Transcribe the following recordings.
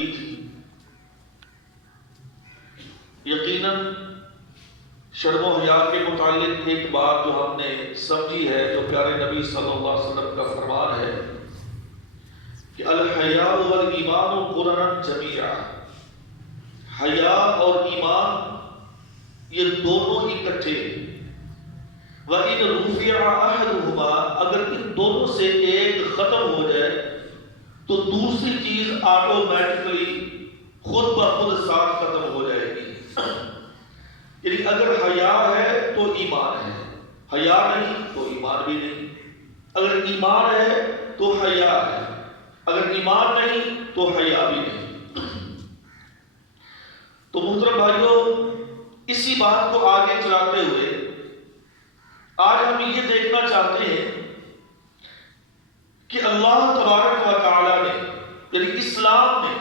کی تھی. یقیناً شرم و حیا کے متعلق ایک بات جو ہم نے سمجھی ہے، جو پیارے نبی صلی اللہ علیہ وسلم کا فرمان ہے کہ الحیاء والایمان قرناً جمیعا، حیا اور ایمان یہ دونوں اکٹھے ہیں. وَإِنْ رُفِعَ أَحَدُهُمَا، اگر ان دونوں سے ایک ختم ہو جائے تو دوسری چیز آٹومیٹکلی خود بخود ساتھ ختم ہو جائے گی. یعنی اگر حیا ہے تو ایمان ہے، حیا نہیں تو ایمان بھی نہیں. اگر ایمان ہے تو حیا ہے، اگر ایمان نہیں تو حیا بھی نہیں. تو محترم بھائیوں، اسی بات کو آگے چلاتے ہوئے آج ہم یہ دیکھنا چاہتے ہیں کہ اللہ تبارک و تعالی نے، یعنی اسلام نے،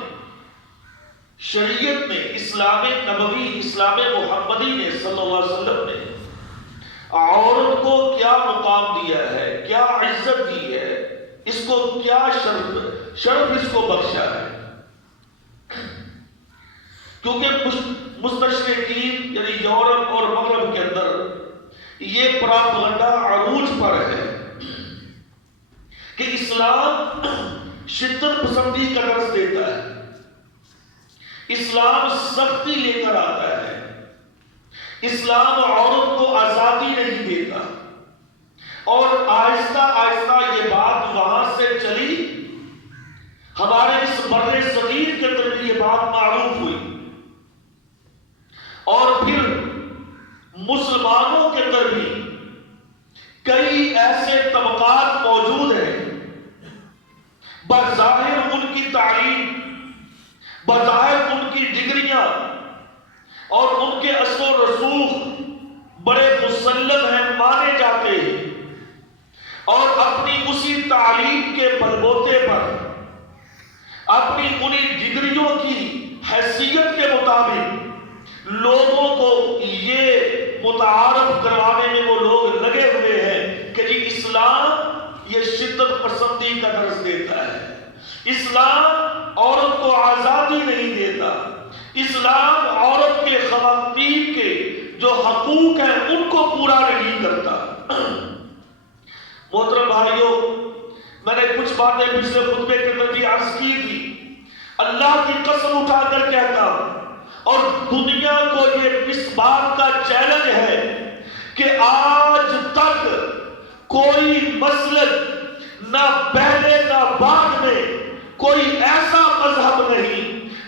شریعت نے، اسلام نبوی، اسلام محمدی نے صلی اللہ علیہ وسلم نے عورت کو کیا مقام دیا ہے، کیا عزت دی ہے، اس کو کیا شرف اس کو بخشا ہے. کیونکہ مستشرقین یعنی یورپ اور مغرب کے اندر یہ پراپگنڈا عروج پر ہے کہ اسلام شدت پسندی کا درس دیتا ہے، اسلام سختی لے کر آتا ہے، اسلام عورت کو آزادی نہیں دیتا. اور آہستہ آہستہ یہ بات وہاں سے چلی، ہمارے اس بر صغیر کے اندر بھی یہ بات معروف ہوئی، اور پھر مسلمانوں کے اندر بھی کئی ایسے طبقات موجود ہیں بظاہر ان کی تعلیم، بظاہر ان کی ڈگریاں اور ان کے اثر و رسوخ بڑے مسلم ہیں، مانے جاتے ہیں، اور اپنی اسی تعلیم کے بلبوتے پر، اپنی انہی ڈگریوں کی حیثیت کے مطابق لوگوں کو یہ متعارف کروانے میں وہ لوگ لگے ہوئے ہیں کہ جی اسلام یہ شدت پسندی کا درس دیتا ہے، اسلام عورت کو آزادی نہیں دیتا، اسلام عورت کے خواتین کے جو حقوق ہیں ان کو پورا نہیں کرتا. محترم بھائیوں، میں نے کچھ باتیں پچھلے خطبے کے اندر بھی عرض کی تھی. اللہ کی قسم اٹھا کر کہتا ہوں، اور دنیا کو یہ اس بات کا چیلنج ہے کہ آج تک کوئی مسلک نہ پہلے نہ بعد میں کوئی ایسا مذہب نہیں،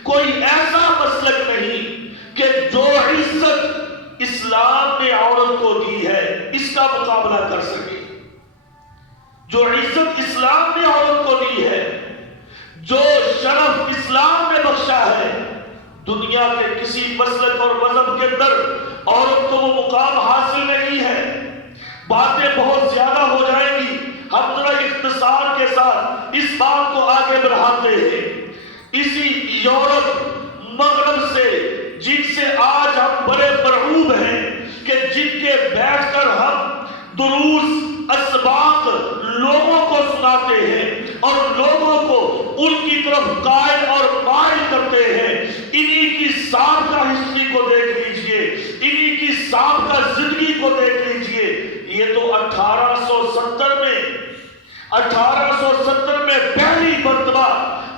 کوئی ایسا مسلک نہیں کہ جو عزت اسلام نے عورت کو دی ہے اس کا مقابلہ کر سکے. جو عزت اسلام نے عورت کو دی ہے، جو شرف اسلام نے بخشا ہے، دنیا کے کسی مسلک اور مذہب کے اندر عورت کو وہ مقام حاصل نہیں ہے. باتیں بہت زیادہ ہو جائیں گی، ہم ذرا اختصار کے ساتھ اس بات کو آگے بڑھاتے ہیں. اسی یورپ مغرب سے جن سے آج ہم بڑے مرعوب ہیں، کہ جن کے بیٹھ کر ہم دروس اسباق لوگوں کو سناتے ہیں اور لوگوں کو ان کی طرف قائل اور مائل کرتے ہیں، انہی کی سابقہ ہسٹری کو دیکھ لیجئے، انہی کی سابقہ زندگی کو دیکھ لیجئے. یہ تو 1870 میں پہلی مرتبہ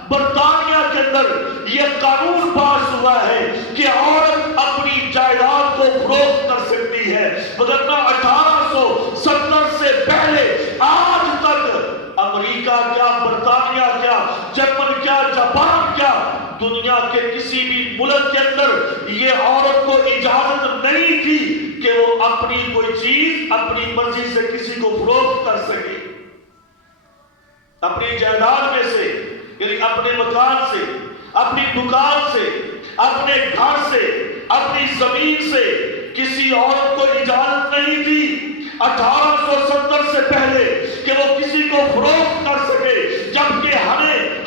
برطانیہ کے اندر یہ قانون پاس ہوا ہے کہ عورت اپنی جائیداد کو فروخت کر سکتی ہے. وگرنہ 1870 سے پہلے آج تک امریکہ کیا، برطانیہ کیا، جرمن کیا، جاپان کیا، دنیا کے کسی بھی ملک کے اندر یہ عورت کو اجازت نہیں تھی کہ وہ اپنی کوئی چیز اپنی مرضی سے کسی کو فروخت کر سکے. اپنی جائیداد میں سے، یعنی اپنے مکان سے، اپنی دکان سے، اپنے گھر سے، اپنی زمین سے کسی عورت کو اجازت نہیں تھی 1870 سے پہلے کہ وہ کسی کو فروخت کر سکے. جبکہ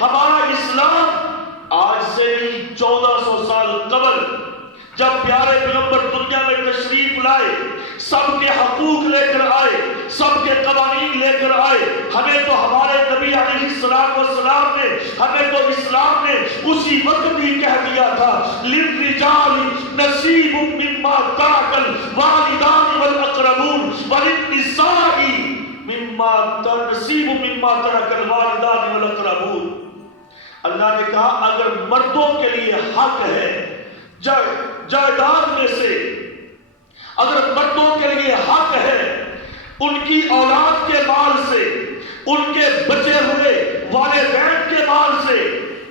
ہمارا اسلام آج سے 1400 سال قبل جب پیارے پیغمبر دنیا میں تشریف لائے، سب کے حقوق لے کر آئے، سب کے قوانین لے کر آئے، ہمیں تو ہمارے نبی علیہ السلام نے، ہمیں تو اسلام نے اسی وقت للرجال نصیب مما ترک الوالدان والاقربون وللنساء نصیب مما ترک الوالدان والاقربون. اللہ نے کہا اگر مردوں کے لیے حق ہے جائیداد میں سے، اگر مردوں کے لیے حق ہے ان کی اولاد کے مال سے، ان کے بچے ہوئے والدین کے مال سے،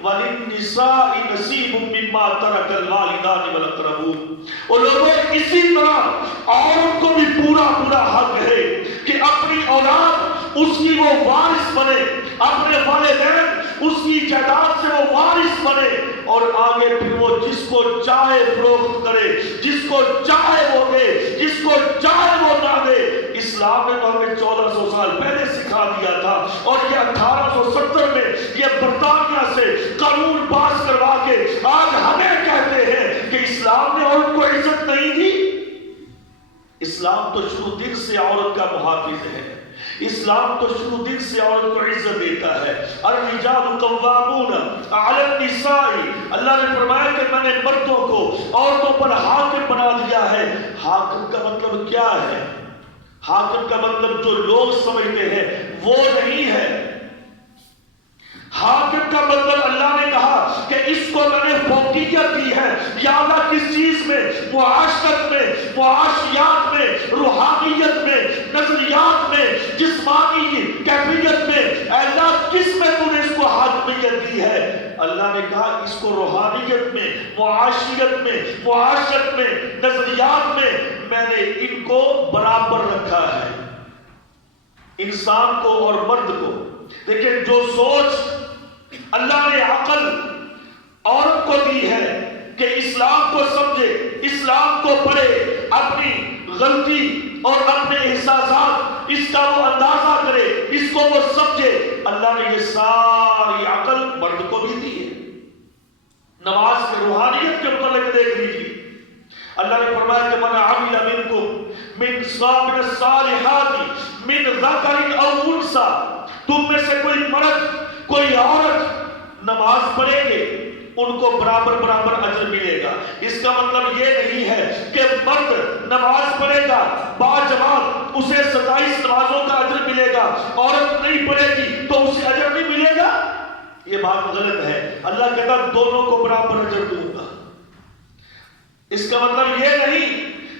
وَلِلنِّسَاءِ نَصِيبٌ مِّمَّا تَرَكَ الْوَالِدَانِ وَالْأَقْرَبُونَ. اور لوگوں اسی طرح عورت کو بھی پورا حق ہے کہ اپنی اولاد اس کی وہ وارث بنے، اپنے والدین اس کی جائیداد سے وہ وارث بنے، اور آگے پھر وہ جس کو چاہے فروخت کرے، جس کو چاہے وہ دے، جس کو چاہے وہ نہ دے. اسلام نے تو ہمیں 1400 سال پہلے سکھا دیا تھا، اور یہ 1870 میں یہ برطانیہ سے قانون پاس کروا کے آج ہمیں کہتے ہیں کہ اسلام نے عورت کو عزت نہیں دی. اسلام تو شروع دن سے عورت کا محافظ ہے، اسلام تو شروع دن سے عورت کو عزت دیتا ہے. الرجال قوامون علی النساء. اللہ نے فرمایا کہ میں نے مردوں کو عورتوں پر حاکم بنا دیا ہے. حاکم کا مطلب کیا ہے؟ حاکم کا مطلب جو لوگ سمجھتے ہیں وہ نہیں ہے. حاکم کا مطلب اللہ نے کہا کہ اس کو میں نے فوقیت دی ہے. یا اللہ کس چیز میں؟ معاشرت میں، معاشیات میں، روحانیت میں، نظریات میں، جسمانی کیفیت میں. اے اللہ کس میں تو نے اس کو حاکمیت دی ہے؟ اللہ نے کہا اس کو روحانیت میں، معاشیت میں، معاشرت میں، نظریات میں نے ان کو برابر رکھا ہے، انسان کو اور مرد کو. لیکن جو سوچ اللہ نے عقل عورت کو دی ہے کہ اسلام کو سمجھے، اسلام کو پڑھے، اپنی غلطی اور اپنے احساسات اس کا وہ اندازہ کرے، اس کو وہ سمجھے، اللہ نے یہ ساری عقل مرد کو بھی دی ہے. نماز کے روحانیت کے متعلق دیکھ لیجیے، اللہ نے فرمایا کہ من عمل منکم من الصالحات من ذکر او انثى. تم میں سے کوئی مرد کوئی عورت نماز پڑھیں گے ان کو برابر اجر ملے گا. اس کا مطلب یہ نہیں ہے کہ مرد نماز پڑھے گا باجماعت اسے 27 نمازوں کا اجر ملے گا، عورت نہیں پڑھے گی تو اسے اجر نہیں ملے گا. یہ بات غلط ہے. اللہ کہتا دونوں کو برابر اجر دوں گا. اس کا مطلب یہ نہیں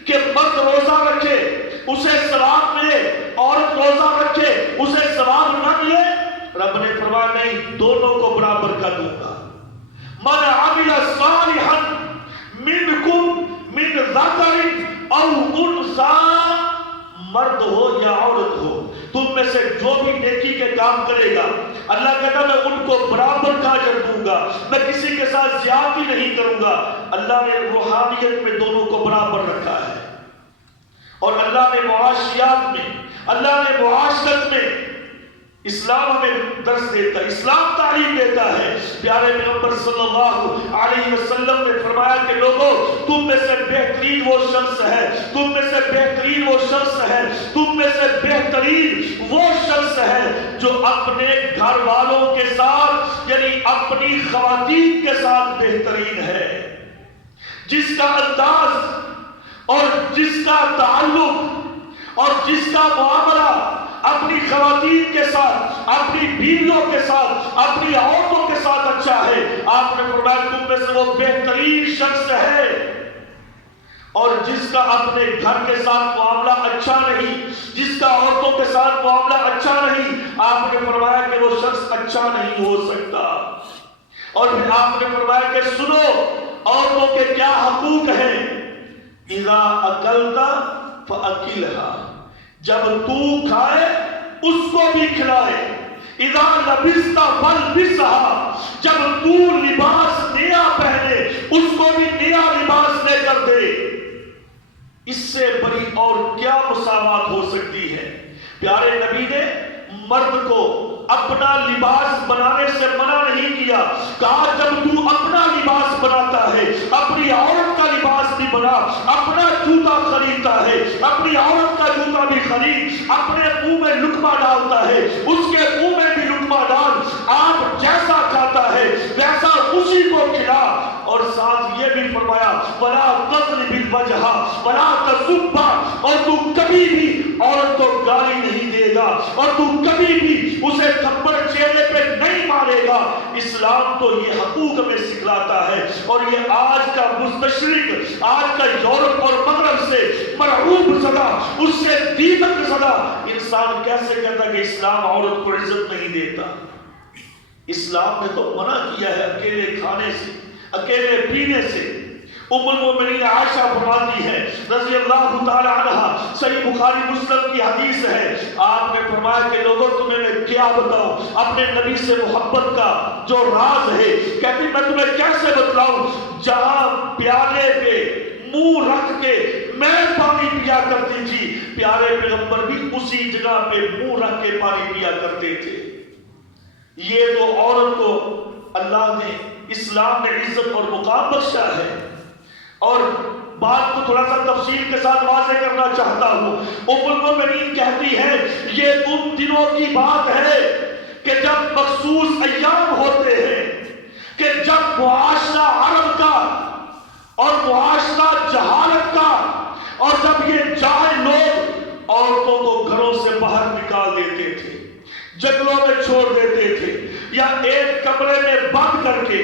کہ مرد روزہ رکھے اسے ثواب ملے، عورت روزہ رکھے اسے ثواب نہ ملے. رب نے فرمایا نہیں، دونوں کو برابر کر دوں گا. من عمل صالحا منکم من ذکر او انثى. مرد ہو یا عورت ہو، تم میں سے جو بھی نیکی کے کام کرے گا اللہ کہتا میں ان کو برابر کا اجر دوں گا، میں کسی کے ساتھ زیادتی نہیں کروں گا. اللہ نے روحانیت میں دونوں کو برابر رکھا ہے، اور اللہ نے معاشیات میں، اللہ نے معاشرت میں اسلام ہمیں درس دیتا ہے، اسلام تعلیم دیتا ہے. پیارے پیغمبر صلی اللہ علیہ وسلم نے فرمایا کہ لوگوں تم میں سے بہترین وہ شخص ہے، تم میں سے بہترین وہ شخص ہے، تم میں سے بہترین وہ شخص ہے جو اپنے گھر والوں کے ساتھ یعنی اپنی خواتین کے ساتھ بہترین ہے، جس کا انداز اور جس کا تعلق اور جس کا معاملہ اپنی خواتین کے ساتھ، اپنی بیویوں کے ساتھ، اپنی عورتوں کے ساتھ اچھا ہے. آپ نے فرمایا تم میں سے وہ بہترین شخص ہے. اور جس کا اپنے گھر کے ساتھ معاملہ اچھا نہیں، جس کا عورتوں کے ساتھ معاملہ اچھا نہیں، آپ نے فرمایا کہ وہ شخص اچھا نہیں ہو سکتا. اور پھر آپ نے فرمایا کہ سنو عورتوں کے کیا حقوق ہیں. اذا اکلت فاکلھا، جب تو کھائے اس کو بھی کھلائے. اذا لبست فالبسھا، جب تو لباس نیا پہنے اس کو بھی نیا لباس لے کر دے. اس سے بڑی اور کیا مساوات ہو سکتی ہے. پیارے نبی نے مرد کو اپنا لباس بنانے سے منع نہیں کیا، کہا جب تو اپنا لباس بناتا ہے اپنی عورت کا لباس بھی بنا. اپنا جوتا خریدتا ہے اپنی عورت کا جوتا بھی خرید. اپنے منہ میں لقمہ ڈالتا ہے اس کے منہ میں بھی لقمہ ڈال. آپ جیسا کھاتا ہے ویسا اسی کو کھلا. اور ساتھ یہ بھی فرمایا وَلَا تَضْرِبِ الْوَجْهَ وَلَا تَسُبَّ، اور تو کبھی بھی عورت کو گالی نہیں دے گا اور تو کبھی بھی اسے تھپڑ چہرے پہ نہیں مارے گا۔ اسلام تو یہ حقوق میں سکھلاتا ہے، اور یہ آج کا مستشرق، آج کا یورپ اور مغرب سے مرعوب زدہ، اس سے دیمک زدہ انسان کیسے کہتا کہ اسلام عورت کو عزت نہیں دیتا؟ اسلام نے تو منع کیا ہے اکیلے کھانے سے، اکیلے پینے سے۔ ام المؤمنین عائشہ فرماتی ہے رضی اللہ تعالی عنہا، صحیح بخاری مسلم کی حدیث ہے، آپ نے فرمایا کہ لوگوں تمہیں میں کیا بتاؤں اپنے نبی سے محبت کا جو راز ہے، کہتی میں تمہیں کیسے بتلاؤں، جہاں پیالے پہ منہ رکھ کے میں پانی پیا کرتی تھی، پیارے پیغمبر بھی اسی جگہ پہ منہ رکھ کے پانی پیا کرتے تھے۔ یہ تو عورت کو اللہ نے، اسلام نے عزت اور مقام بخشا ہے۔ اور بات کو تھوڑا سا تفصیل کے ساتھ واضح کرنا چاہتا ہوں، ام المؤمنین کہتی ہے یہ ان دنوں کی بات ہے کہ جب مخصوص ایام ہوتے ہیں، کہ جب معاشرہ عرب کا اور معاشرہ جہالت کا، اور جب یہ جاہل لوگ عورتوں کو گھروں سے باہر نکال دیتے تھے، جنگلوں میں چھوڑ دیتے تھے، یا ایک کمرے میں بند کر کے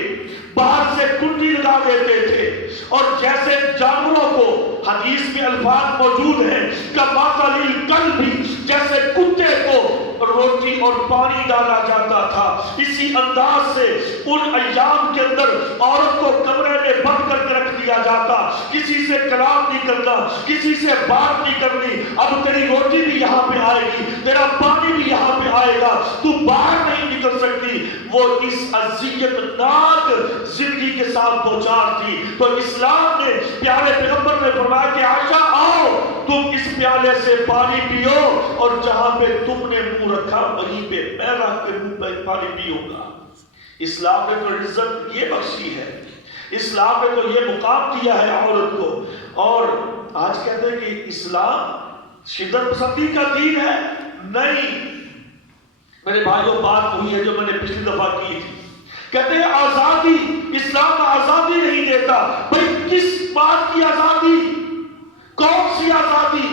باہر سے کنڈی لگا دیتے تھے، اور جیسے جانوروں کو، حدیث میں الفاظ موجود ہیں کمثل الکلب، جیسے کتے کو روٹی اور پانی ڈالا جاتا تھا، اسی انداز سے ان ایام کے اندر عورت کو کمرے میں بند کر کے رکھ دیا جاتا، کسی سے کلام نہیں کرنا، کسی سے بات نہیں کرنی، اب تیری روٹی بھی یہاں پہ آئے گی، تیرا پانی بھی یہاں پہ آئے گا، تو باہر نہیں نکل سکتی۔ وہ اس اذیت ناک زندگی کے ساتھ دوچار تھی، تو اسلام نے، پیارے پیغمبر نے فرمایا کہ عائشہ آؤ تم اس پیالے سے پانی پیو، اور جہاں پہ تم نے منہ رکھا وہیں پہ میں رکھ کے منہ پہ پانی پیوں گا۔ اسلام نے تو عزت یہ بخشی ہے، اسلام نے تو یہ مقام دیا ہے عورت کو۔ اور آج کہتے ہیں کہ اسلام شدت پسندی کا دین ہے، نہیں میرے بھائیوں، بات وہی ہے جو میں نے پچھلی دفعہ کی تھی، کہتے ہیں آزادی، اسلام آزادی نہیں دیتا۔ بھئی کس بات کی آزادی؟ کون سی آزادی؟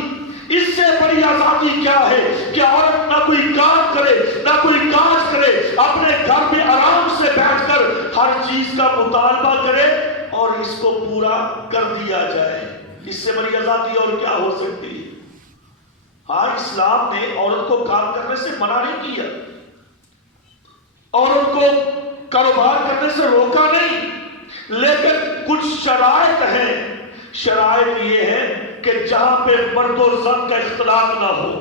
اس سے بڑی آزادی کیا ہے کہ عورت نہ کوئی کام کرے، نہ کوئی کاج کرے، اپنے گھر میں آرام سے بیٹھ کر ہر چیز کا مطالبہ کرے اور اس کو پورا کر دیا جائے۔ اس سے بڑی آزادی اور کیا ہو سکتی ہے؟ ہاں، اسلام نے عورت کو کام کرنے سے منع نہیں کیا، عورت کو کاروبار کرنے سے روکا نہیں، لیکن کچھ شرائط ہیں۔ شرائط یہ ہے کہ جہاں پہ مرد و زن کا اختلاط نہ ہو،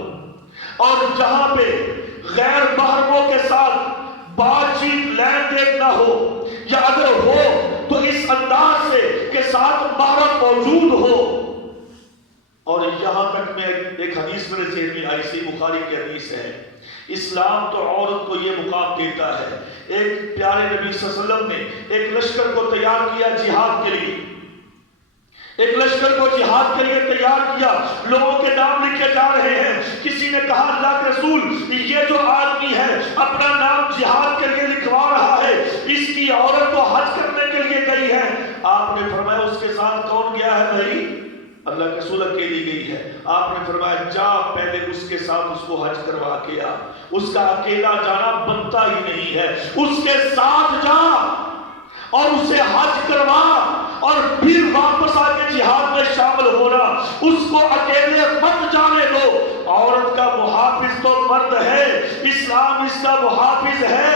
اور جہاں پہ غیر محرموں کے ساتھ بات چیت لین دین نہ ہو، یا اگر ہو تو اس انداز سے کہ ساتھ محرم موجود ہو۔ اور یہاں تک میں ایک حدیث میرے ذہن میں آئی، صحیح بخاری کی حدیث ہے، اسلام تو عورت کو یہ مقام دیتا ہے۔ ایک پیارے نبی صلی اللہ علیہ وسلم نے ایک لشکر کو تیار کیا جہاد کے لیے، ایک لشکر کو جہاد کے لیے تیار کیا، لوگوں کے نام لکھے جا رہے ہیں۔ کسی نے کہا اللہ کے رسول، یہ جو آدمی ہے اپنا نام جہاد کے لیے لکھوا رہا ہے، اس کی عورت تو حج کرنے کے لیے گئی ہے۔ آپ نے فرمایا اس کے ساتھ کون گیا ہے بھائی؟ اللہ کے رسول اکیلی گئی ہے۔ آپ نے فرمایا جا پہلے اس کے ساتھ اس کو حج کروا کے آ، اس کا اکیلا جانا بنتا ہی نہیں ہے، اس کے ساتھ جا اور اسے حج کروا، اور پھر واپس آ کے جہاد میں شامل ہونا، اس کو اکیلے مت جانے دو۔ عورت کا محافظ تو مرد ہے، اسلام اس کا محافظ ہے۔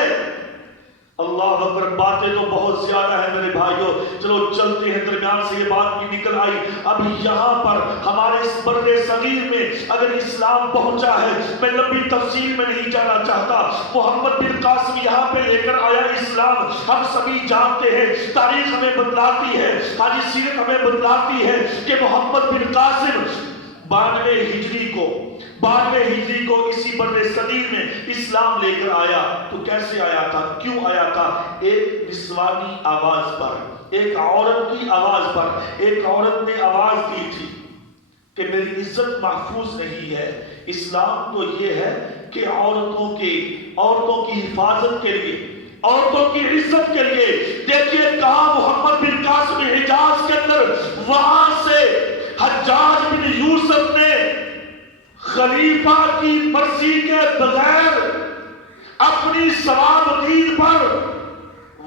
اللہ اکبر، باتیں تو بہت زیادہ ہیں میرے بھائیوں، چلو چلتے ہیں، درمیان سے یہ بات بھی نکل آئی۔ اب یہاں پر ہمارے اس بر صغیر میں اگر اسلام پہنچا ہے، میں لمبی تفصیل میں نہیں جانا چاہتا، محمد بن قاسم یہاں پہ لے کر آیا اسلام، ہم سبھی جانتے ہیں، تاریخ ہمیں بتلاتی ہے، حدیث سیرت ہمیں بتلاتی ہے کہ محمد بن قاسم 92 ہجری کو اسی بر صغیر میں اسلام لے کر آیا۔ تو کیسے آیا تھا، کیوں آیا تھا؟ ایک نسوانی آواز پر، ایک عورت کی آواز پر۔ ایک عورت نے آواز دی تھی کہ میری عزت محفوظ نہیں ہے۔ اسلام تو یہ ہے کہ عورتوں کی حفاظت کے لیے، عورتوں کی عزت کے لیے، دیکھیے کہاں محمد بن قاسم عاصم حجاز کے اندر، وہاں سے حجاج بن یوسف نے خلیفہ کی مرضی کے بغیر اپنی صوابدید پر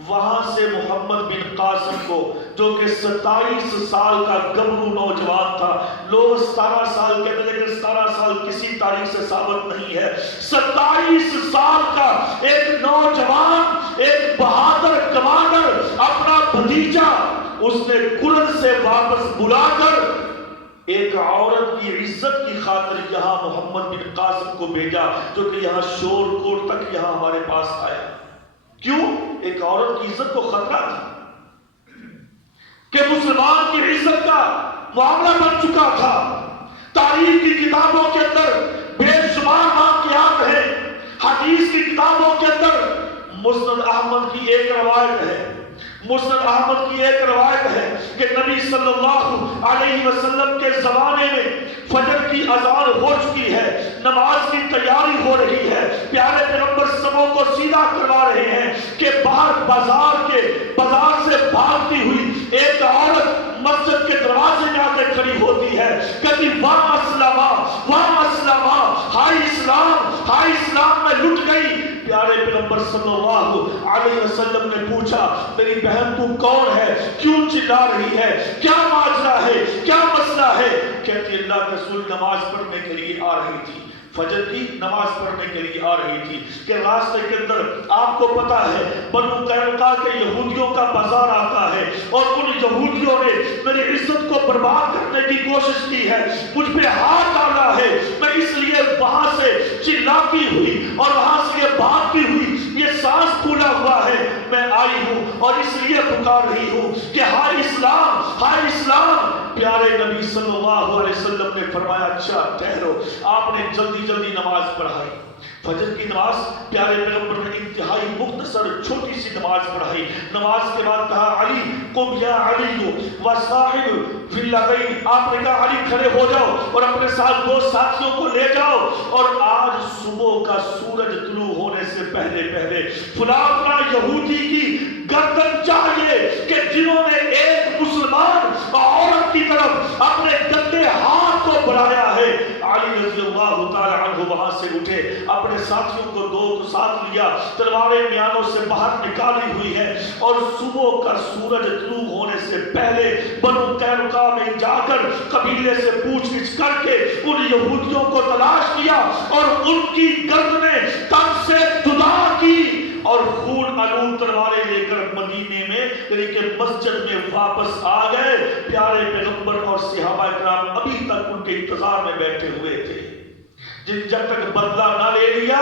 وہاں سے محمد بن قاسم کو، جو کہ 27 سال کا گبرو نوجوان تھا، لوگ 17 سال کہتے ہیں لیکن 17 سال کسی تاریخ سے ثابت نہیں ہے، 27 سال کا ایک نوجوان، ایک بہادر کمانڈر، اپنا بھتیجا اس نے کلن سے واپس بلا کر ایک عورت کی عزت کی خاطر یہاں محمد بن قاسم کو بھیجا، جو کہ یہاں شور کوٹ تک یہاں ہمارے پاس آیا۔ کیوں؟ ایک عورت کی عزت کو خطرہ تھا کہ مسلمان کی عزت کا معاملہ بن چکا تھا۔ تاریخ کی کتابوں کے اندر بے شمار واقعات ہیں، حدیث کی کتابوں کے اندر مسند احمد کی ایک روایت ہے، مسند احمد کی ایک روایت ہے کہ نبی صلی اللہ علیہ وسلم کے زمانے میں فجر کی اذان ہو چکی ہے، نماز کی تیاری ہو رہی ہے، پیارے پیغمبر سبوں کو سیدھا کروا رہے ہیں کہ باہر بازار سے بھاگتی ہوئی ایک عورت مسجد کے دروازے میں آ کے کھڑی ہوتی ہے، کہتی واہ اسلامہ، ہائے اسلام میں لٹ گئی۔ پیارے پیغمبر صلی اللہ علیہ وسلم نے پوچھا میری بہن تو کون ہے، کیوں چلا رہی ہے، کیا ماجرا ہے، کیا مسئلہ ہے؟ کہتی اللہ کے رسول نماز پڑھنے کے لیے آ رہی تھی، فجر کی نماز پڑھنے کے لیے آ رہی تھی کہ راستے کے اندر آپ کو پتا ہے بنو قینقاع کے یہودیوں کا بازار آتا ہے، اور ان یہودیوں نے میری عزت کو برباد کرنے کی کوشش کی ہے، مجھ پہ ہاتھ ڈالا ہے، میں اس لیے وہاں سے چلاتی ہوئی اور وہاں سے یہ بھاگتی ہوئی، یہ سانس پھولا ہوا ہے، میں آئی ہوں اور اس لیے پکار رہی ہوں کہ ہائے اسلام۔ پیارے نبی صلی اللہ علیہ وسلم نے فرمایا اچھا ٹھہرو۔ آپ نے جلدی نماز پڑھائی، فجر کی نماز پیارے پیغمبر نے انتہائی مختصر چھوٹی سی نماز پڑھائی۔ نماز کے بعد کہا علی قم یا علی وصاحب فی اللذین، آپ نے کہا علی کھڑے ہو جاؤ اور اپنے ساتھ 2 ساتھیوں کو لے جاؤ، اور آج صبح کا سورج طلوع ہونے سے پہلے فلاں یہودی کی گردن چاہیے کہ جنہوں نے ایک مسلمان عورت کی طرف اپنے گندے ہاتھ کو بڑھایا ہے۔ علی رضی اللہ تعالی عنہ وہاں سے اٹھے، اپنے ساتھیوں کو 2 کو ساتھ لیا، تلواریں میانوں سے باہر نکالی ہوئی ہے، اور صبح کا سورج طلوع ہونے سے پہلے بنو قینقاع میں جا کر قبیلے سے پوچھ گچھ کر کے ان یہودیوں کو تلاش کیا اور ان کی گردنیں تن سے جدا کی، اور خون آلود تلواریں لے کر مدینے میں یعنی کہ مسجد میں واپس آ گئے۔ پیارے پیغمبر اور صحابہ کرام ابھی تک ان کے انتظار میں بیٹھے ہوئے تھے، جب تک بدلہ نہ لے لیا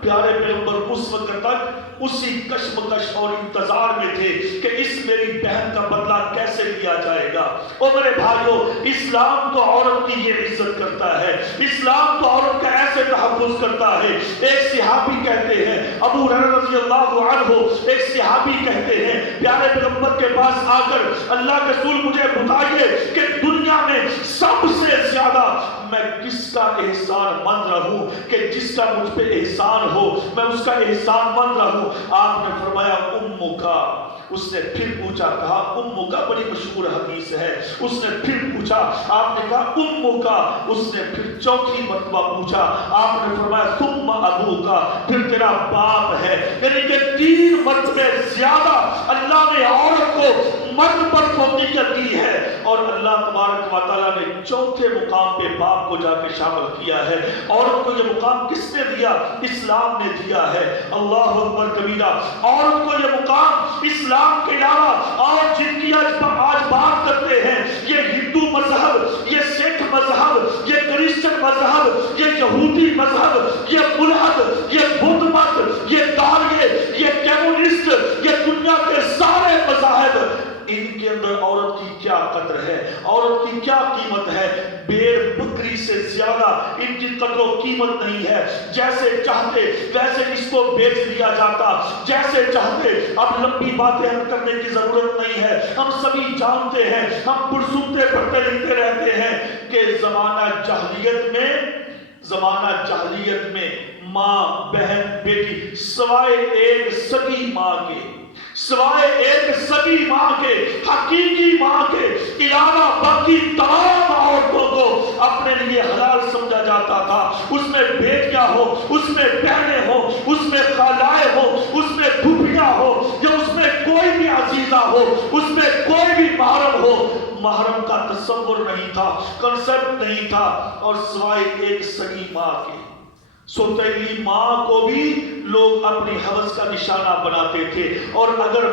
پیارے پیغمبر اس وقت تک اسی کشمکش اور انتظار میں تھے کہ اس میری بہن کا بدلہ کیسے لیا جائے گا۔ اور میرے بھائیوں، اسلام تو عورت کی یہ عزت کرتا ہے، اسلام تو عورت کا ایسے تحفظ کرتا ہے۔ ایک صحابی کہتے ہیں، ابو ہریرہ رضی اللہ عنہ ایک صحابی کہتے ہیں پیارے پیغمبر کے پاس آ کر اللہ کے رسول مجھے بتائیے کہ دنیا میں سب سے زیادہ میں کس کا احسان مند رہوں کہ جس کا مجھ پہ احسان ہو میں اس کا احسان مند رہوں۔ آپ نے فرمایا امو کا۔ اس نے پھر پوچھا، کہا امو کا، بڑی مشہور حدیث ہے۔ اس نے پھر پوچھا، آپ نے کہا امو کا۔ اس نے پھر چوتھی مرتبہ پوچھا، آپ نے فرمایا ثم ابو کا، پھر تیرا باپ ہے۔ یعنی کہ 3 مرتبہ زیادہ اللہ نے عورت کو مرد پر فوقیت دی ہے، اور اللہ تبارک و تعالیٰ نے چوتھے مقام پہ باپ کو جا کے شامل کیا ہے۔ عورت کو یہ مقام کس نے دیا؟ اسلام نے دیا ہے۔ اللہ اکبر کبیرہ۔ عورت کو یہ مقام اسلام کے علاوہ اور جن کی آج بات کرتے ہیں، یہ ہندو مذہب، یہ سکھ مذہب، یہ کرسچن مذہب، یہ یہودی مذہب، یہ ملحد، یہ بدھ مت، یہ داریے، یہ کمیونسٹ، یہ دنیا کے سارے مذاہب، ان کے اندر عورت کی کیا قدر ہے، عورت کی کیا قیمت ہے؟ بھیڑ بکری سے زیادہ ان کی قدر و قیمت نہیں ہے۔ جیسے چاہتے ویسے اس کو بیچ دیا جاتا، جیسے چاہتے۔ اب لمبی باتیں ہم کرنے کی ضرورت نہیں ہے، ہم سبھی جانتے ہیں، ہم پرسنتے پڑھتے لکھتے رہتے ہیں کہ زمانہ جاہلیت میں ماں، بہن، بیٹی سوائے ایک سگی ماں کے حقیقی کے علاوہ باقی تمام عورتوں کو اپنے لیے حلال سمجھا جاتا تھا. اس میں بیٹیاں ہو، اس میں بہنیں ہو، اس میں خالائیں ہو، اس میں پھوپھیاں ہو، یا اس میں کوئی بھی عزیزہ ہو، اس میں کوئی بھی محرم ہو. محرم کا تصور نہیں تھا، کنسپٹ نہیں تھا، اور سوائے ایک سگی ماں کے. سوتیلی ماں کو بھی لوگ اپنی حوث کا نشانہ بناتے تھے. اور اگر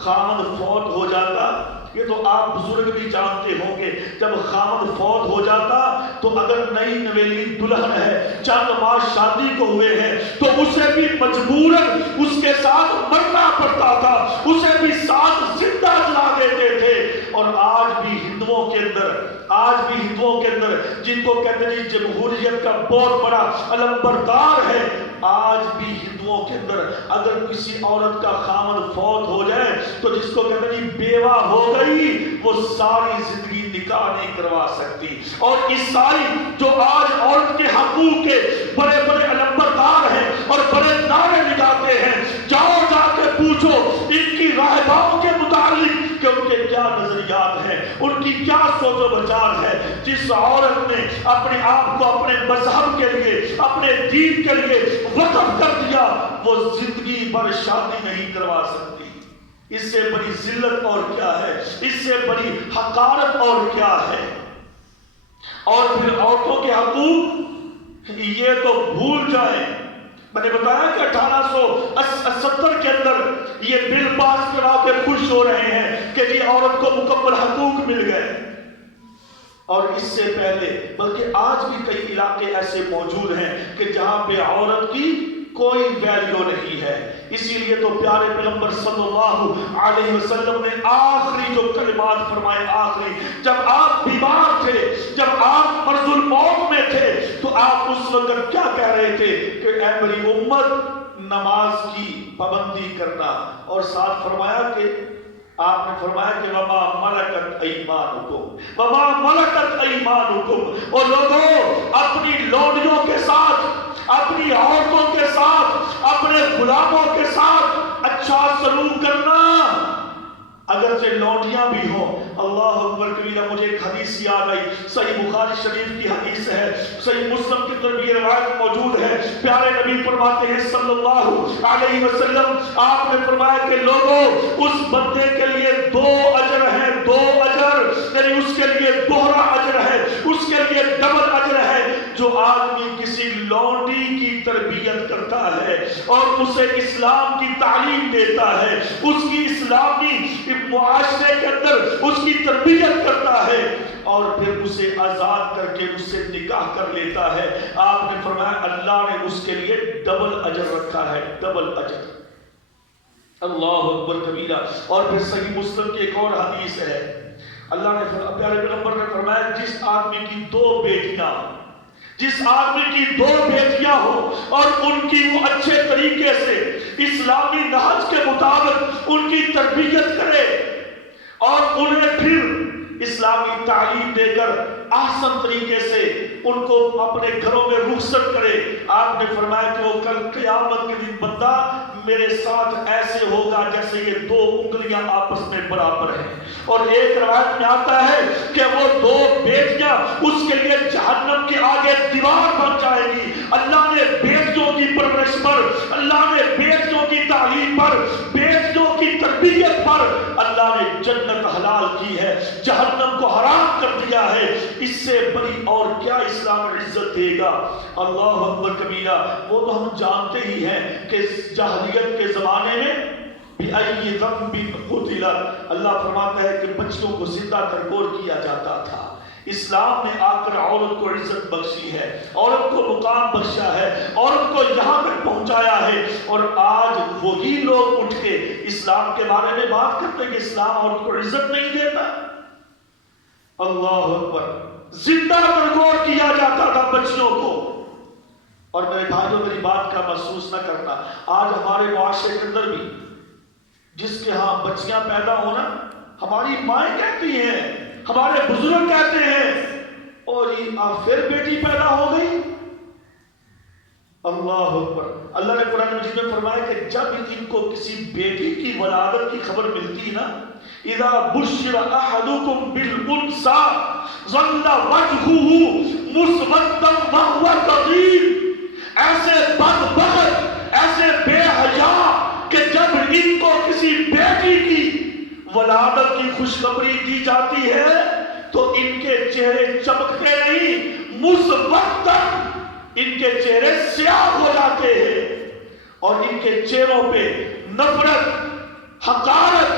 خامد فوت ہو جاتا، یہ تو آپ بزرگ بھی جانتے ہوں گے، جب خامد فوت ہو جاتا تو اگر نئی نویلی دلہن ہے، چند ماہ شادی کو ہوئے ہیں، تو اسے بھی مجبوراً اس کے ساتھ مرنا پڑتا تھا، اسے بھی ساتھ زندہ جلا دیتے تھے. اور آج بھی ہندوؤں کے اندر جن کو کہتے ہیں جمہوریت کا بہت بڑا علمبردار ہے، آج بھی ہندوؤں کے اندر اگر کسی عورت کا خامد فوت ہو جائے تو جس کو کہتے ہیں بیوہ ہو گئی، وہ ساری زندگی نکاح نہیں کروا سکتی. اور اس ساری جو آج عورت کے حقوق کے بڑے بڑے علمبردار ہیں اور بڑے نعرے لگاتے ہیں، جاؤ جا کے پوچھو ان کی راہباؤں کے متعلق کہ ان کے کیا نظریات ہیں، ان کی کیا سوچ و بچار ہے. جس عورت نے اپنے آپ کو اپنے مذہب کے لیے، اپنے دین کے لیے وقف کر دیا، وہ زندگی بھر شادی نہیں کروا سکتی. اس سے بڑی ذلت اور کیا ہے، اس سے بڑی حقارت اور کیا ہے. اور پھر عورتوں کے حقوق یہ تو بھول جائیں. میں نے بتایا کہ 1870 کے اندر یہ بل پاس کرا کے خوش ہو رہے ہیں کہ یہ عورت کو مکمل حقوق مل گئے. اور اس سے پہلے بلکہ آج بھی کئی علاقے ایسے موجود ہیں کہ جہاں پہ عورت کی کوئی ویلیو نہیں ہے. اسی لیے تو پیارے پیغمبر صلی اللہ علیہ وسلم نے آخری جو کلمات فرمائے، آخری جب آپ بیمار تھے، جب آپ مرض الموت میں تھے، تو آپ اس وقت کیا کہہ رہے تھے کہ اے میری امت، نماز کی پابندی کرنا. اور ساتھ فرمایا کہ آپ نے فرمایا کہ وما ملکت ایمانکم، وما ملکت ایمانکم. اور لوگوں اپنی لونڈیوں کے ساتھ، اپنی عورتوں کے ساتھ، اپنے غلاموں کے ساتھ اچھا سلوک کرنا، اگرچہ لونڈیاں بھی ہوں. اللہ اکبر کبیرہ. مجھے ایک حدیث یاد آئی، صحیح بخاری شریف کی حدیث ہے، صحیح مسلم کی طرف یہ روایت موجود ہے. پیارے نبی فرماتے ہیں صلی اللہ علیہ وسلم، آپ نے فرمایا کہ لوگوں اس بندے کے لیے 2 اجر ہیں، 2 اجر، یعنی اس کے لیے دوہرا اجر ہے، اس کے لیے ڈبل اجر ہے. جو آدمی کسی لونڈی کی تربیت کرتا ہے اور اسے اسلام کی تعلیم دیتا ہے، اس کی اسلامی معاشرے کے اندر اس کی تربیت کرتا ہے، اور پھر اسے آزاد کر کے اس سے نکاح کر لیتا ہے، آپ نے فرمایا اللہ نے اس کے لیے ڈبل اجر رکھا ہے، ڈبل اجر. اللہ اکبر کبیرہ. اور پھر صحیح مسلم کی ایک اور حدیث ہے، اللہ نے پیارے پیغمبر نے فرمایا جس آدمی کی 2 بیٹیاں، جس آدمی کی 2 بیٹیاں ہو اور ان کی وہ اچھے طریقے سے اسلامی نہج کے مطابق ان کی تربیت کرے اور انہیں پھر اسلامی تعلیم دے کر احسن طریقے سے ان کو اپنے گھروں میں رخصت کرے، آپ نے فرمایا کہ وہ کل قیامت کے دن بندہ میرے ساتھ ایسے ہوگا جیسے یہ 2 انگلیاں آپس میں برابر ہیں. اور ایک روایت میں آتا ہے کہ وہ 2 بیٹیاں اس کے لیے جہنم کے آگے دیوار بن جائیں گی. اللہ نے بیٹیوں کی پرورش پر، اللہ نے بیٹیوں کی تعلیم پر، بیٹیوں کی تربیت پر اللہ نے جنت حلال کی ہے، جہنم کو حرام کر دیا ہے. اس سے بڑی اور کیا اسلام عزت دے گا. اللہ اکبر کبیرہ. وہ تو ہم جانتے ہی ہیں کہ جاہلیت کے زمانے میں بِأَيِّ ذَنبٍ قُتِلَتْ، اللہ فرماتا ہے کہ بچیوں کو زندہ درگور کیا جاتا تھا. اسلام نے آ کر عورت کو عزت بخشی ہے، عورت کو مقام بخشا ہے، عورت کو یہاں تک پہنچایا ہے. اور آج وہی لوگ اٹھ کے اسلام کے بارے میں بات کرتے ہیں کہ اسلام عورت کو عزت نہیں دیتا. اللہ اکبر. زندہ درگور کیا جاتا تھا بچیوں کو. اور میرے بھائیوں میری بات کا محسوس نہ کرنا، آج ہمارے معاشرے کے اندر بھی جس کے ہاں بچیاں پیدا ہونا، ہماری مائیں کہتی ہیں، ہمارے بزرگ کہتے ہیں اور پھر بیٹی پیدا ہو گئی. اللہ اکبر. اللہ نے قرآن مجید میں فرمایا کہ جب ان کو کسی بیٹی کی ولادت کی خبر ملتی نا، اذا بشر احدکم بالانثى ظل وجهه مسودا وهو كظيم. ایسے بدبخت، ایسے بے حیا کہ جب ان کو کسی بیٹی کی ولادت کی خوشخبری دی جاتی ہے تو ان کے چہرے چمکتے نہیں، مسودا، ان کے چہرے سیاہ ہو جاتے ہیں اور ان کے چہروں پہ نفرت، حقارت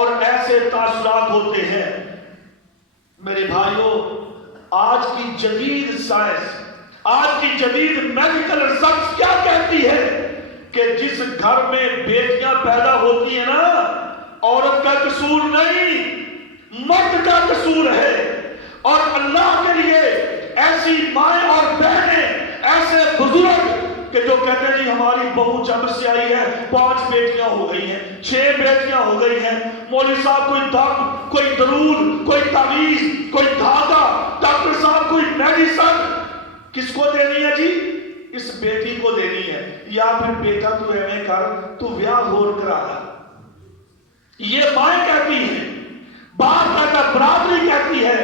اور ایسے تاثرات ہوتے ہیں. میرے بھائیوں، آج کی جدید سائنس، آج کی جدید میڈیکل ریسرچ کیا کہتی ہے کہ جس گھر میں بیٹیاں پیدا ہوتی ہیں نا، عورت کا قصور نہیں، مرد کا قصور ہے. اور اللہ کے لیے ایسی مائیں اور بہنیں، ایسے بزرگ کہ جو کہتے ہیں جی ہماری بہو جب سے آئی ہے 5 بیٹیاں ہو گئی ہیں، 6 بیٹیاں ہو گئی ہیں. مولوی صاحب کوئی دم، کوئی درود، کوئی تعویذ، کوئی دھاگا، ڈاکٹر صاحب کوئی میڈیسن. کس کو دینی ہے جی؟ اس بیٹی کو دینی ہے. یا پھر بیٹا تو ایویں کر، تو بیاہ ہور کرا. یہ مائیں کہتی ہیں، باپ کہتا، برادری کہتی ہے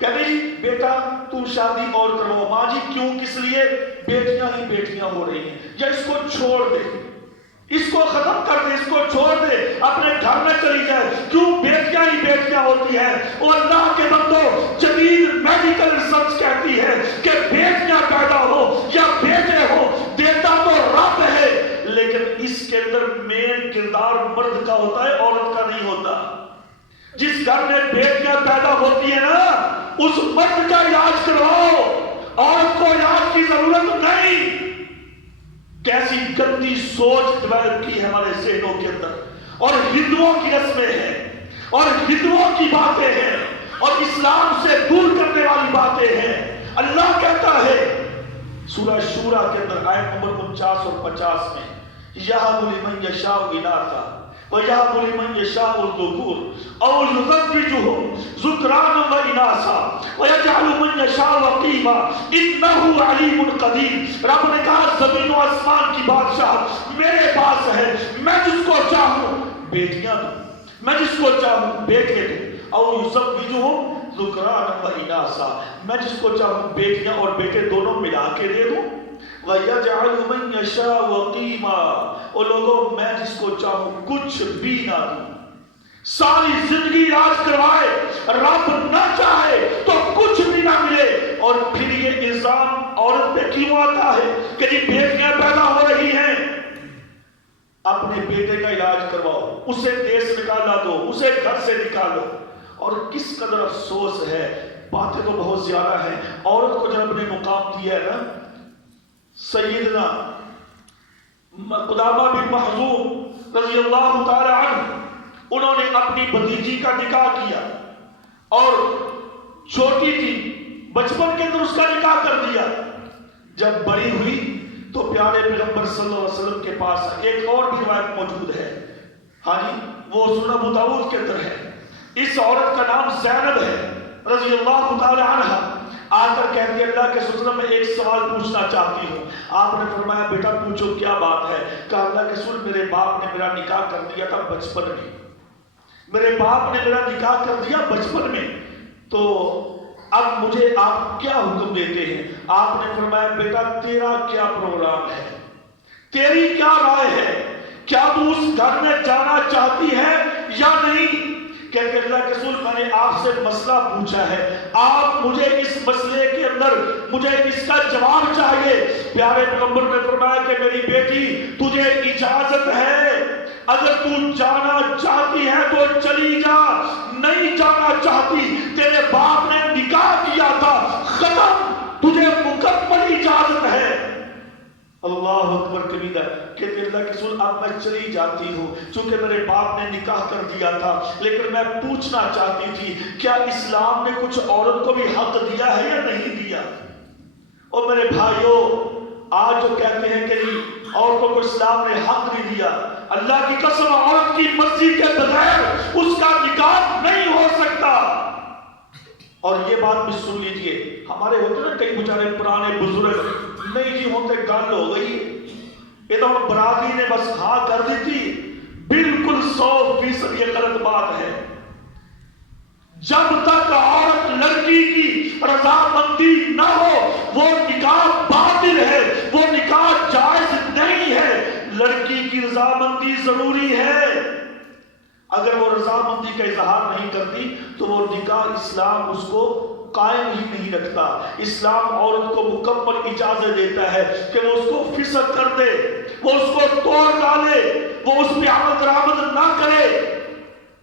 کہ نہیں بیٹا تو شادی اور کرو. ماں جی کیوں، کس لیے؟ بیٹیاں ہی بیٹیاں ہو رہی ہیں. یا اس کو چھوڑ دے، اس کو ختم کر دے، اس کو چھوڑ دے، اپنے گھر میں چلی جائے. کیوں بیٹیاں ہی بیٹیاں ہوتی ہیں؟ اور اللہ کے بندو، جدید میڈیکل ریسرچ کہتی ہے کہ بیٹیاں پیدا ہو یا بیٹے ہو، دیتا تو رب ہے، لیکن اس کے اندر مین کردار مرد کا ہوتا ہے، عورت کا نہیں ہوتا. جس گھر میں بیٹیاں پیدا ہوتی ہیں نا، اس مرد کا علاج کرواؤ، عورت کو علاج کی ضرورت نہیں. کیسی گندی سوچ ڈیولپ کی ہے ہمارے ذہنوں کے اندر، اور ہندوؤں کی رسمیں ہیں اور ہندوؤں کی باتیں ہیں اور اسلام سے دور کرنے والی باتیں ہیں. اللہ کہتا ہے سورہ شورى کے اندر آیت نمبر 49 اور 50 میں، یَهَبُ لِمَن یَشَاءُ إِنَاثًا وَیَهَبُ لِمَن یَشَاءُ الذُّکُورَ أَوْ یُزَوِّجُهُمْ ذُکْرَانًا وَإِنَاثًا وَیَجْعَلُ مَن یَشَاءُ عَقِیمًا إِنَّهُ عَلِیمٌ قَدِیر. رب نے کہا زمین و آسمان کی بادشاہ میرے پاس ہے، میں جس کو چاہوں بیٹیاں دوں، میں جس کو چاہوں بیٹے دوں. أَوْ یُزَوِّجُهُمْ ذُکْرَانًا وَإِنَاثًا، میں جس کو چاہوں بیٹیاں اور بیٹے دونوں ملا کے دے دوں. وَيَجْعَلُ مَن يَشَاءُ عَقِیمًا، اور لوگوں میں جس کو چاہوں کچھ بھی نہ دوں. ساری زندگی علاج کروائے، رب نہ چاہے تو کچھ بھی نہ ملے. اور پھر یہ الزام عورت پہ کیوں آتا ہے کہ جی بیٹیاں پیدا ہو رہی ہیں؟ اپنے بیٹے کا علاج کرواؤ، اسے دیس نکالا دو، اسے گھر سے نکالو. اور کس قدر افسوس ہے، باتیں تو بہت زیادہ ہیں. عورت کو جب نے مقام دیا ہے نا، سیدنا قدامہ بن محذوم رضی اللہ تعالی عنہ، انہوں نے اپنی بھتیجی کا نکاح کیا اور چھوٹی تھی، بچپن کے اندر اس کا نکاح کر دیا. جب بڑی ہوئی تو پیارے پیغمبر صلی اللہ علیہ وسلم کے پاس ایک اور بھی روایت موجود ہے، ہاں جی وہ سنن ابو داؤد کے اندر ہے. اس عورت کا نام زینب ہے رضی اللہ تعالی عنہ. آ کر کہتی اللہ کے رسول میں ایک سوال پوچھنا چاہتی ہوں. آپ نے فرمایا بیٹا پوچھو کیا بات ہے؟ کہا اللہ کے رسول میرے باپ نے میرا نکاح کر دیا تھا بچپن میں، میرے باپ نے میرا نکاح کر دیا بچپن میں، تو اب مجھے آپ کیا حکم دیتے ہیں؟ آپ نے فرمایا بیٹا تیرا کیا پروگرام ہے، تیری کیا رائے ہے، کیا تو اس گھر میں جانا چاہتی ہے یا نہیں؟ کہتے اللہ کے رسول میں نے آپ سے مسئلہ پوچھا ہے، آپ مجھے اس مسئلے کے اندر مجھے اس کا جواب چاہیے. پیارے پیغمبر نے فرمایا کہ میری بیٹی تجھے اجازت ہے، اگر تو جانا چاہتی ہے تو چلی جا، نہیں جانا چاہتی تیرے باپ نے نکاح کیا تھا، ختم، تجھے مکمل اجازت ہے. اللہ اکبر کبیرہ. کہتے اللہ کے رسول اب میں چلی جاتی ہوں چونکہ میرے باپ نے نکاح کر دیا تھا، لیکن میں پوچھنا چاہتی تھی کیا اسلام نے کچھ عورت کو بھی حق دیا ہے یا نہیں دیا؟ اور میرے بھائیوں آج جو کہتے ہیں کہ عورتوں کو اسلام نے حق نہیں دیا، اللہ کی قسم عورت کی مرضی کے بغیر اس کا نکاح نہیں ہو سکتا. اور یہ بات بھی سن لیجئے، ہمارے ہوتے نا کئی بیچارے پرانے بزرگ نہیں جی ہوتے گل ہو گئی یہ تو برادری نے بس ہاں کر دی تھی. بالکل 100% یہ غلط بات ہے. جب تک عورت لڑکی کی رضامندی نہ ہو وہ نکاح باطل ہے, وہ نکاح جائز نہیں ہے. لڑکی کی رضامندی ضروری ہے. اگر وہ رضامندی کا اظہار نہیں کرتی تو وہ نکاح اسلام اس کو قائم ہی نہیں رکھتا. اسلام عورت کو مکمل اجازت دیتا ہے کہ وہ اس کو فسخ کر دے, وہ اس کو توڑ ڈالے, وہ اس پہ عمل درآمد نہ کرے.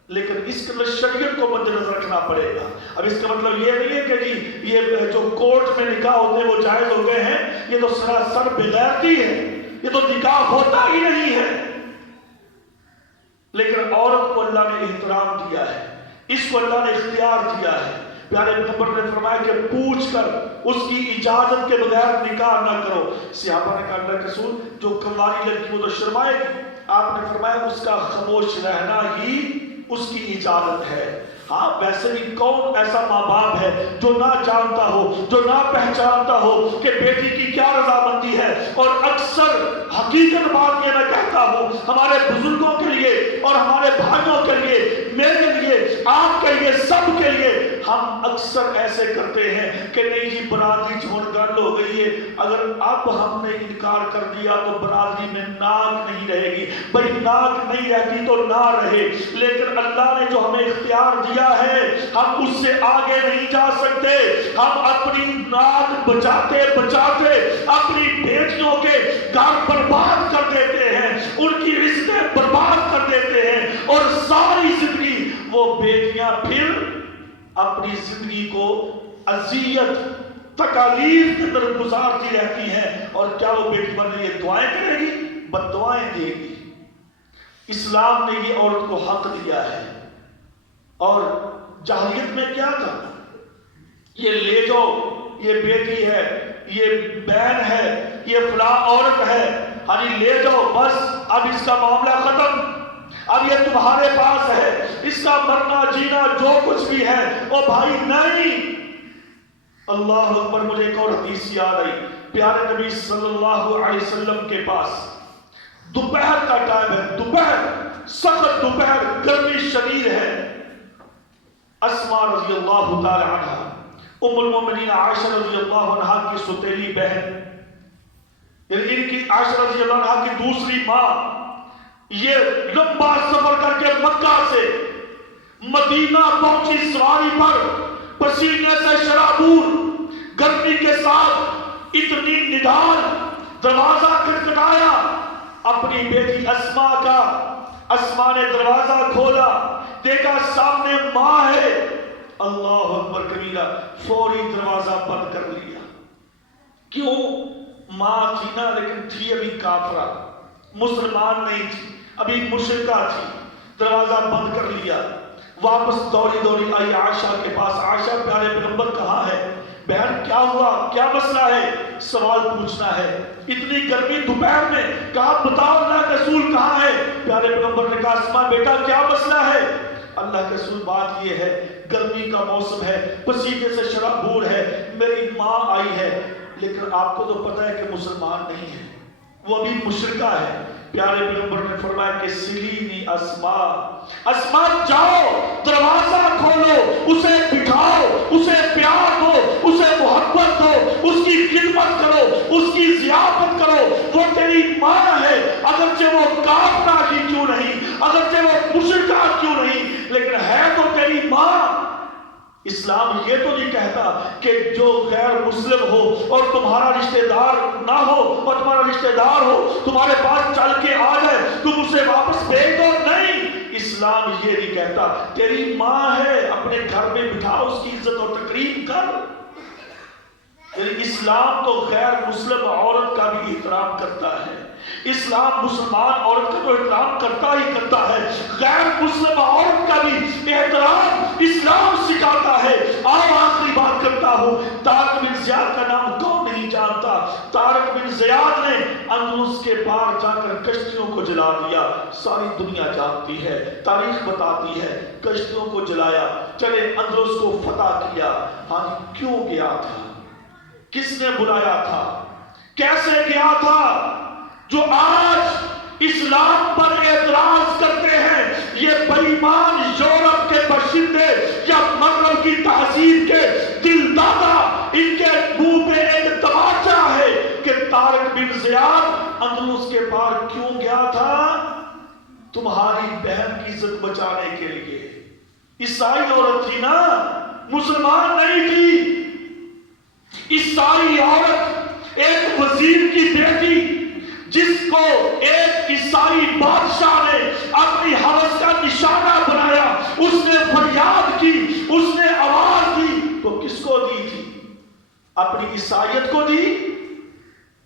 لیکن اس کے لیے شریعت کو مد نظر رکھنا پڑے گا. اب اس کا مطلب یہ نہیں ہے کہ جی یہ جو کورٹ میں نکاح ہوتے ہیں وہ جائز ہو گئے ہیں, یہ تو سراسر بغیرتی ہے, یہ تو نکاح ہوتا ہی نہیں ہے. لیکن عورت کو اللہ نے احترام دیا ہے, اس کو اللہ نے اختیار دیا ہے. پیارے پیغمبر نے فرمایا کہ پوچھ کر اس کی اجازت کے بغیر نکاح نہ کرو. صحابہ نے کہا اللہ کے رسول جو کنواری لڑکی وہ تو شرمائے گی. آپ نے فرمایا اس کا خاموش رہنا ہی اس کی اجازت ہے. ہاں ویسے بھی کون ایسا ماں باپ ہے جو نہ جانتا ہو, جو نہ پہچانتا ہو کہ بیٹی کی کیا رضامندی ہے. اور اکثر حقیقت بات یہ میں کہتا ہوں ہمارے بزرگوں کے لیے اور ہمارے بھائیوں کے لیے, میرے لیے, آپ کے لیے, سب کے لیے, ہم اکثر ایسے کرتے ہیں کہ نہیں جی برادری چھوڑ گل ہو گئی ہے, اگر اب ہم نے انکار کر دیا تو برادری میں ناک نہیں رہے گی. بھئی ناک نہیں رہتی تو نہ رہے, لیکن اللہ نے جو ہمیں اختیار دیا ہے ہم اس سے آگے نہیں جا سکتے. ہم اپنی ناک بچاتے بچاتے اپنی بیٹیوں کے گھر برباد کر دیتے ہیں, ان کی رشتے برباد کر دیتے ہیں, اور ساری زندگی وہ بیٹیاں پھر اپنی زندگی کو اذیت تکالیف کے طرف گزارتی رہتی ہیں. اور کیا وہ بیٹی بن رہی ہے دعائیں کرے گی, بد دعائیں دے گی. اسلام نے یہ عورت کو حق دیا ہے. اور جاہلیت میں کیا تھا, یہ لے جاؤ, یہ بیٹی ہے, یہ بہن ہے, یہ فلاں عورت ہے, ہاں لے جاؤ بس اب اس کا معاملہ ختم, اب یہ تمہارے پاس ہے, اس کا مرنا جینا جو کچھ بھی ہے وہ بھائی نہیں. اللہ اکبر. مجھے ایک اور حدیث یاد آئی. پیارے نبی صلی اللہ علیہ وسلم کے پاس دوپہر کا ٹائم ہے, دوپہر, سخت دوپہر, گرمی شدید ہے. اسماء رضی اللہ تعالی عنہ, ام المومنین عائشہ رضی اللہ عنہ کی ستیلی بہن, یعنی ان کی عائشہ رضی اللہ عنہ کی دوسری ماں, یہ لمبا سفر کر کے مکہ سے مدینہ پہنچی سواری پر, پسینے سے شرابور, گرمی کے ساتھ اتنی نڈال, دروازہ کھٹکھٹایا اپنی بیٹی اسماء کا. اسماء نے دروازہ کھولا, دیکھا سامنے ماں ہے. اللہ اکبر کبیرہ, فوری دروازہ بند کر لیا. کیوں؟ ماں تھی نا, لیکن تھی ابھی کافرہ, مسلمان نہیں تھی, ابھی مشرکہ تھی. دروازہ بند کر لیا. واپس دوڑی دوڑی آئی عائشہ کے پاس. عائشہ پیارے پیغمبر کہاں ہے؟ بہن کیا ہوا, کیا مسئلہ ہے؟ سوال پوچھنا ہے, اتنی گرمی دوپہر میں, کہا بتاؤ اللہ کے رسول کہاں ہے؟ پیارے پیغمبر نے کہا اسماء بیٹا کیا مسئلہ ہے؟ اللہ کے رسول بات یہ ہے گرمی کا موسم ہے, پسینے سے شرابور ہے, میری ماں آئی ہے, لیکن آپ کو تو پتا ہے کہ مسلمان نہیں ہے, وہ ابھی مشرکہ ہے. پیارے پیغمبر نے فرمایا کہ سلینی اسماء, اسماء جاؤ دروازہ کھولو, اسے بٹھاؤ, اسے پیار دو, اسے محبت دو, اس کی خدمت کرو, اس کی ضیافت کرو. وہ تیری ماں ہے, اگرچہ وہ کافرہ ہی کیوں نہیں, اگرچہ وہ مشرکہ کیوں نہیں, لیکن ہے تو تیری ماں. اسلام یہ تو نہیں کہتا کہ جو غیر مسلم ہو اور تمہارا رشتہ دار نہ ہو, اور تمہارا رشتہ دار ہو تمہارے پاس چل کے آ جائے تم اسے واپس بھیج دو. نہیں, اسلام یہ نہیں کہتا. تیری ماں ہے, اپنے گھر میں بٹھا, اس کی عزت اور تکریم کر. یعنی اسلام تو غیر مسلم عورت کا بھی احترام کرتا ہے. اسلام مسلمان عورت کا تو احترام کرتا ہی کرتا ہے, غیر مسلم عورت کا بھی احترام اسلام سکھاتا ہے. آؤ آخری بات کرتا ہوں. طارق بن زیاد کا نام کون نہیں جانتا؟ طارق بن زیاد نے اندلس کے پار جا کر کشتیوں کو جلا دیا. ساری دنیا جانتی ہے, تاریخ بتاتی ہے, کشتیوں کو جلایا, چلے اندلس کو فتح کیا. ہاں کیوں گیا تھا, کس نے بلایا تھا, کیسے گیا تھا جو آج اسلام پر اعتراض کرتے ہیں یہ بے ایمان یورپ کے باشندے یا مغرب کی تہذیب کے دل دادا، ان کے منہ پہ ایک تماچا ہے کہ طارق بن زیاد اندلس کے پار کیوں گیا تھا؟ تمہاری بہن کی عزت بچانے کے لیے۔ عیسائی عورت تھی نا، مسلمان نہیں تھی۔ عیسائی عورت ایک وزیر کی بیٹی جس کو ایک عیسائی بادشاہ نے اپنی ہوس کا نشانہ بنایا، اس نے فریاد کی، اس نے آواز دی، تو کس کو دی تھی؟ اپنی عیسائیت کو دی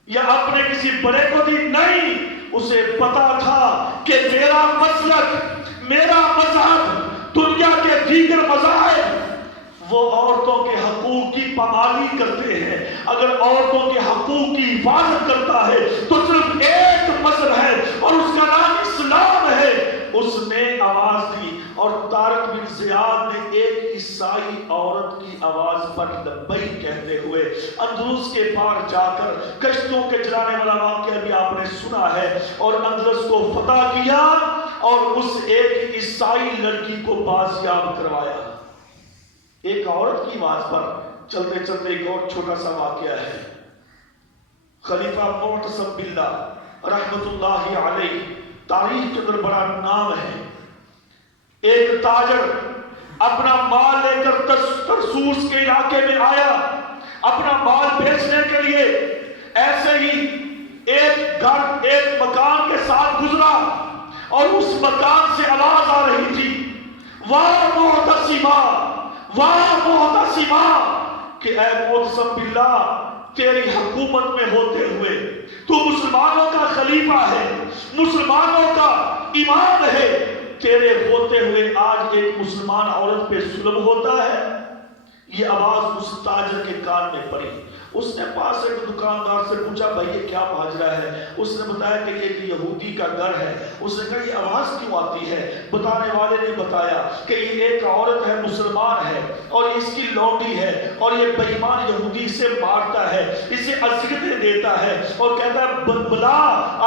یا اپنے کسی بڑے کو دی؟ نہیں، اسے پتا تھا کہ میرا مسلک، میرا مذہب دنیا کے دیگر مذاہب وہ عورتوں کے حقوق کی پامالی کرتے ہیں۔ اگر عورتوں کے حقوق کی حفاظت کرتا ہے تو صرف ایک مذہب ہے اور اس کا نام اسلام ہے۔ اس نے آواز دی اور طارق بن زیاد نے ایک عیسائی عورت کی آواز پر لبیک کہتے ہوئے اندلس کے پار جا کر کشتوں کے جلانے والا واقعہ بھی آپ نے سنا ہے، اور اندلس کو فتح کیا اور اس ایک عیسائی لڑکی کو بازیاب کروایا۔ ایک عورت کی آواز پر چلتے چلتے ایک اور چھوٹا سا واقعہ ہے۔ خلیفہ معتصم باللہ رحمت اللہ علیہ، تاریخ کے اندر بڑا نام ہے۔ ایک تاجر اپنا مال لے کر ترسوس کے علاقے میں آیا اپنا مال بیچنے کے لیے۔ ایسے ہی ایک گھر، ایک مکان کے ساتھ گزرا اور اس مکان سے آواز آ رہی تھی، واہ معتصمہ، واہ معتصمہ، کہ اے معتصم باللہ، تیری حکومت میں ہوتے ہوئے تو مسلمانوں کا خلیفہ ہے، مسلمانوں کا امام ہے، تیرے ہوتے ہوئے آج ایک مسلمان عورت پہ ظلم ہوتا ہے۔ یہ آواز اس تاجر کے کان میں پڑی۔ اس نے پاس ایک دکاندار سے پوچھا، بھائی یہ کیا ماجرا ہے؟ اس نے بتایا کہ یہ ایک یہودی کا گھر ہے۔ اس نے کہا یہ آواز کیوں آتی ہے؟ بتانے والے نے بتایا کہ یہ ایک عورت ہے، مسلمان ہے، اور اس کی لونڈی ہے، اور یہ بے ایمان یہودی اسے مارتا ہے، اسے اذیتیں دیتا ہے، اور کہتا ہے بلا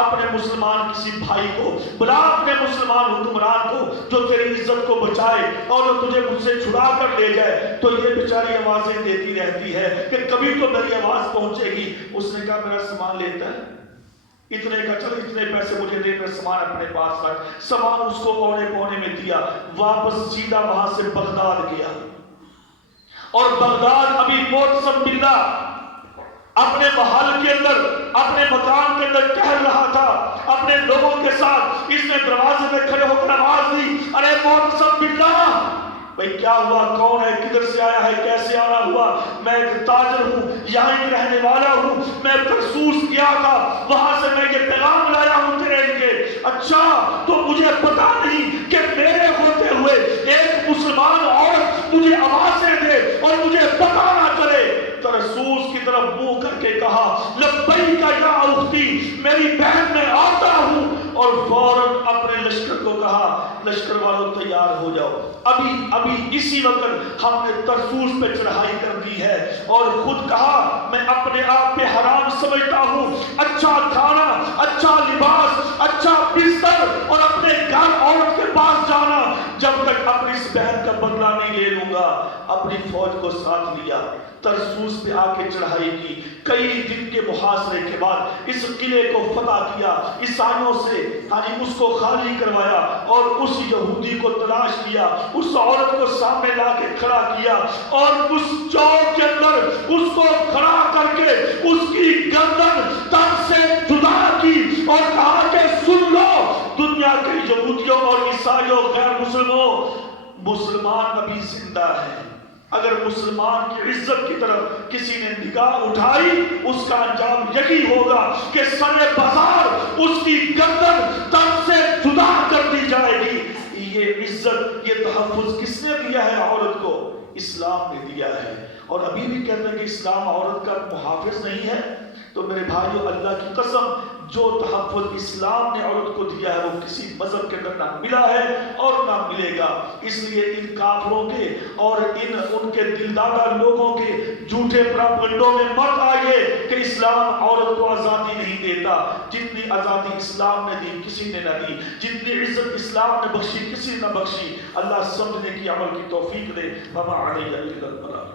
اپنے مسلمان کسی بھائی کو، بلا اپنے مسلمان حکمران کو جو تیری عزت کو بچائے اور تجھے مجھ سے چھڑا کر لے جائے۔ تو یہ بیچاری آوازیں دیتی رہتی ہے کہ کبھی تو میری آواز پہنچے گی۔ اس نے کہا میرا سامان لیتا ہے، اتنے کا چل، اتنے پیسے مجھے دے، میں سامان اپنے پاس رکھ۔ سامان اس کو اونے پونے میں دیا، واپس سیدھا وہاں سے بغداد گیا۔ اور بغداد ابھی معتصم باللہ اپنے محل کے اندر، اپنے مکان کے اندر ٹہل رہا تھا اپنے لوگوں کے ساتھ۔ اس نے دروازے میں کھڑے ہو کر آواز دی، ارے معتصم باللہ، بھئی کیا ہوا؟ کون ہے؟ کدھر سے آیا ہے؟ کیسے آنا ہوا؟ میں ایک تاجر ہوں، یہاں ہی رہنے والا ہوں، میں ترسوس گیا تھا، وہاں سے میں یہ پیغام لایا ہوں تیرے لیے۔ اچھا، تو مجھے پتا نہیں کہ میرے ہوتے ہوئے ایک مسلمان عورت مجھے آوازیں دے اور مجھے پتا نہ چلے۔ ترسوس کی طرف منہ کر کے کہا، لبیک یا اختی، میری بہن میں آتا ہوں، اور فوراً اپنے لشکر کو کہا، لشکر والوں تیار ہو جاؤ، ابھی اسی وقت ہم نے ترسوس پہ چڑھائی کر دی ہے۔ اور خود کہا میں اپنے آپ پہ حرام سمجھتا ہوں اچھا کھانا، اچھا لباس، اچھا بستر اور اپنے گھر عورت کے پاس جانا جب تک اپنی اس بہن کا بدلہ نہیں لے لوں گا۔ اپنی فوج کو ساتھ لیا، ترسوس پہ آ کے چڑھائی کی۔ کئی دن کے محاصرے کے بعد اس قلعے کو فتح کیا، عیسائیوں سے اس کو خالی کروایا اور اس یہودی کو تلاش کیا، اس عورت کو سامنے لا کے کھڑا کیا اور اس چوک کے اندر اس کو کھڑا کر کے اس کی گردن تن سے جدا کی اور کہا کہ سن لو دنیا کے یہودیوں اور عیسائیوں غیر مسلموں، مسلمان ابھی زندہ ہے۔ اگر مسلمان کی عزت کی طرف کسی نے نگاہ اٹھائی اس کا انجام یہی ہوگا کہ سر بازار اس کی گردن تن سے جدا کر دی جائے گی۔ یہ عزت، یہ تحفظ کس نے دیا ہے عورت کو؟ اسلام نے دیا ہے۔ اور ابھی بھی کہتے ہیں کہ اسلام عورت کا محافظ نہیں ہے۔ تو میرے بھائیو، اللہ کی قسم، جو تحفظ اسلام نے عورت کو دیا ہے وہ کسی مذہب کے اندر نہ ملا ہے اور نہ ملے گا. اس لیے ان کافروں کے اور ان کے دلدادہ لوگوں کے جھوٹے پراپگنڈوں میں مت آئیے کہ اسلام عورت کو آزادی نہیں دیتا. جتنی آزادی اسلام نے دی کسی نے نہ دی، جتنی عزت اسلام نے بخشی کسی نے نہ بخشی. اللہ سمجھنے کی عمل کی توفیق دے. وما علیہ الا البلاغ.